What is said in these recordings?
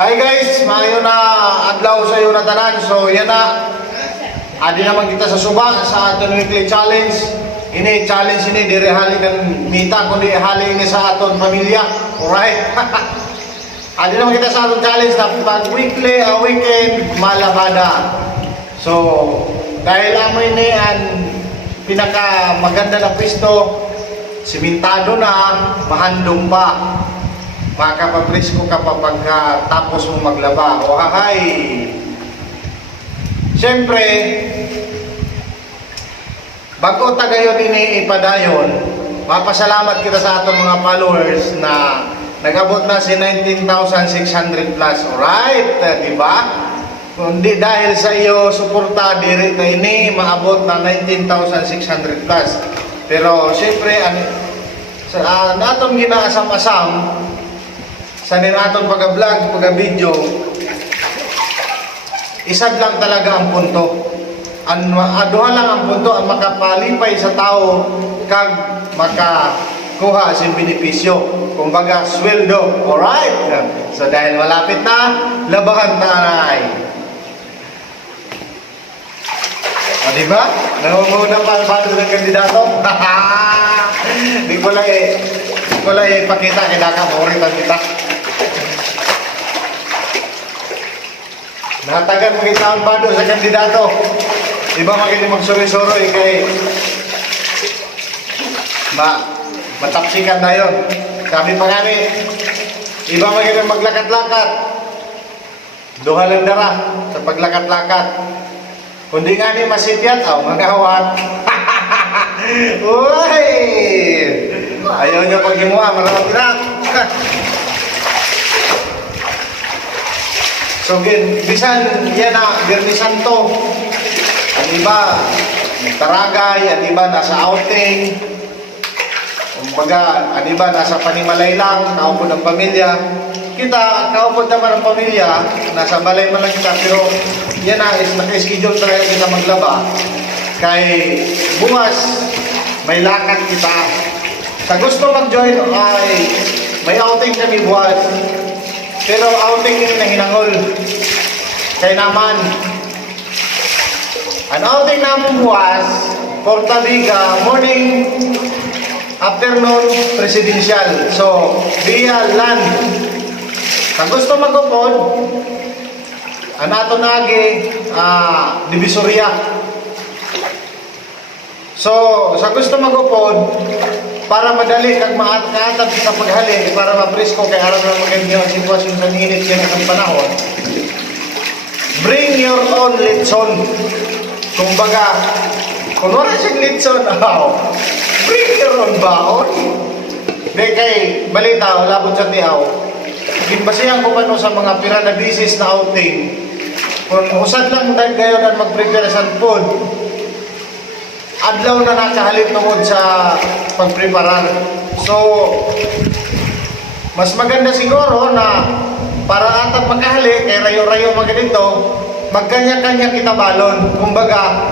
Hi guys, maayo na adlaw sa iyo na tanan. So yan na. Adi naman kita sa suba sa aton weekly challenge. Ini challenge ini dire hali kan mita kundi hali ini sa aton pamilya. Alright. Adi naman kita sa aton challenge na pag weekly o weekend malabada. So dahil amo ini ang pinaka maganda na pwesto, simentado na, mahandong pa. Makapapresko ka pa pagkatapos mo maglaba. O hahay! Siyempre, bago tagayon ini ipadayon, mapasalamat kita sa atong mga followers na nag-abot na si 19,600 plus. Alright? Diba? Kundi dahil sa iyo suporta, diri na ini maabot na 19,600 plus. Pero siyempre, sa natong ginaasam-asam, sa aton pag-vlog, pag-video, isad lang talaga ang punto. Aduha lang ang punto ang makapalipay sa tao kag makakuha sa benepisyo. Kumbaga, sweldo. Alright? So dahil malapit na, labahan tayo. O diba? Nangunguna pa ang bago ng kandidato? Di ko lang ipakita kaya nakamuritan kita. Natagan mo kita ang bado sa kandidato. Iba magiging magsuri-suri kay matapsikan na yun. Sabi pa nga ni, iba magiging maglakat-lakat. Duha lang dara sa paglakat-lakat. Kundi nga ni masipyat, magawat. Uy! Ayaw niya pag-imuha, maraming na. So, bisan yan na, Birni Santo. Ang iba, nagtaragay, ang iba nasa outing. Kumbaga, ang iba nasa panimalay lang, kaupod ng pamilya. Kita, kaupod naman ng pamilya, nasa balay man lang kita, pero yan na, naka-schedule talaga kita maglaba. Kay bukas, may lakad kita. Sa gusto mag-join ay may outing kami bukas. Pero outing yun na hinangol. Kaya naman, ang outing namin bukas, Porta Viga, morning, afternoon, presidential. So, via land. Sa gusto mag-upod, ang ato nagi, Divisoria. So, sa gusto mag-upod, para madali kag maatad sa paghali, para mapresko kay aram na maganda ang sitwasyon sa init yan ang panahon. Bring your own litson. Kumbaga, kung wala siyang litson, bring your own baon. Di kay balita, labot sa tiaw. Gimbasihan ko pa no sa mga pira na bisis na outing. Kung usad lang dahil gayon ang mag-prepare sa food, adlaw na nakahalit tungod sa pagpreparar. So, mas maganda siguro na para atang makahali, kay rayo-rayo mga ganito, magkanya-kanya kita balon. Kumbaga,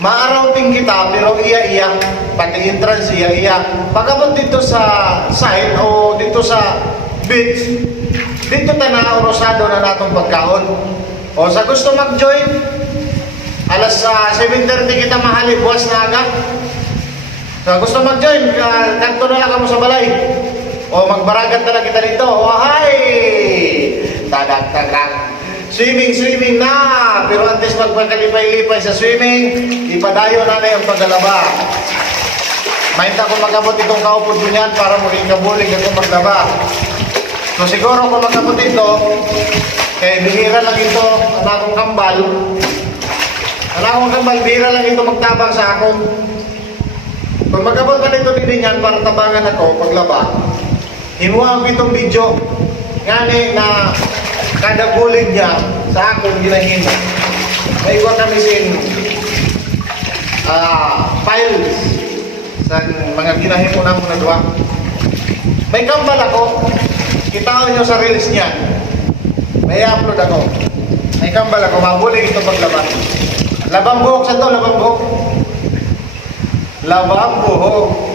ma-routing kita, pero iya-iya, pati entrance iya-iya. Pagkabot dito sa side o dito sa beach, dito na orosado na natong pagkaon. O sa gusto mag-join, alas 7:30 kita mahali, buwas na aga. So, gusto mag-join, kanto na lang kamo sa balay. O magbaragat na lang kita dito. O hay! Tadak-tadak. Swimming na! Pero antes magpagkalipay-lipay sa swimming, ipadayo na yung paglalaba. Mainta ko magabot itong kaupod niyan para maging kabulig ako maglaba. So siguro kung magabot ito, kaya bihira lang ito, anakong kambal. Anakong kambal, bihira lang ito magtabang sa akong. Kung magabot ka nito din yan para tabangan ako paglaba, himuha ko itong video. Ngani na kada bulig niya sa akong ginahin. May iwa kami sin files sa mga ginahin mo na muna doon. May kambal ako. Kitaan nyo sa reels niya. May upload ako. May kambal ako. Mabulig ito paglaba. Labang buhok sa to, labang buhok. Labang buhok.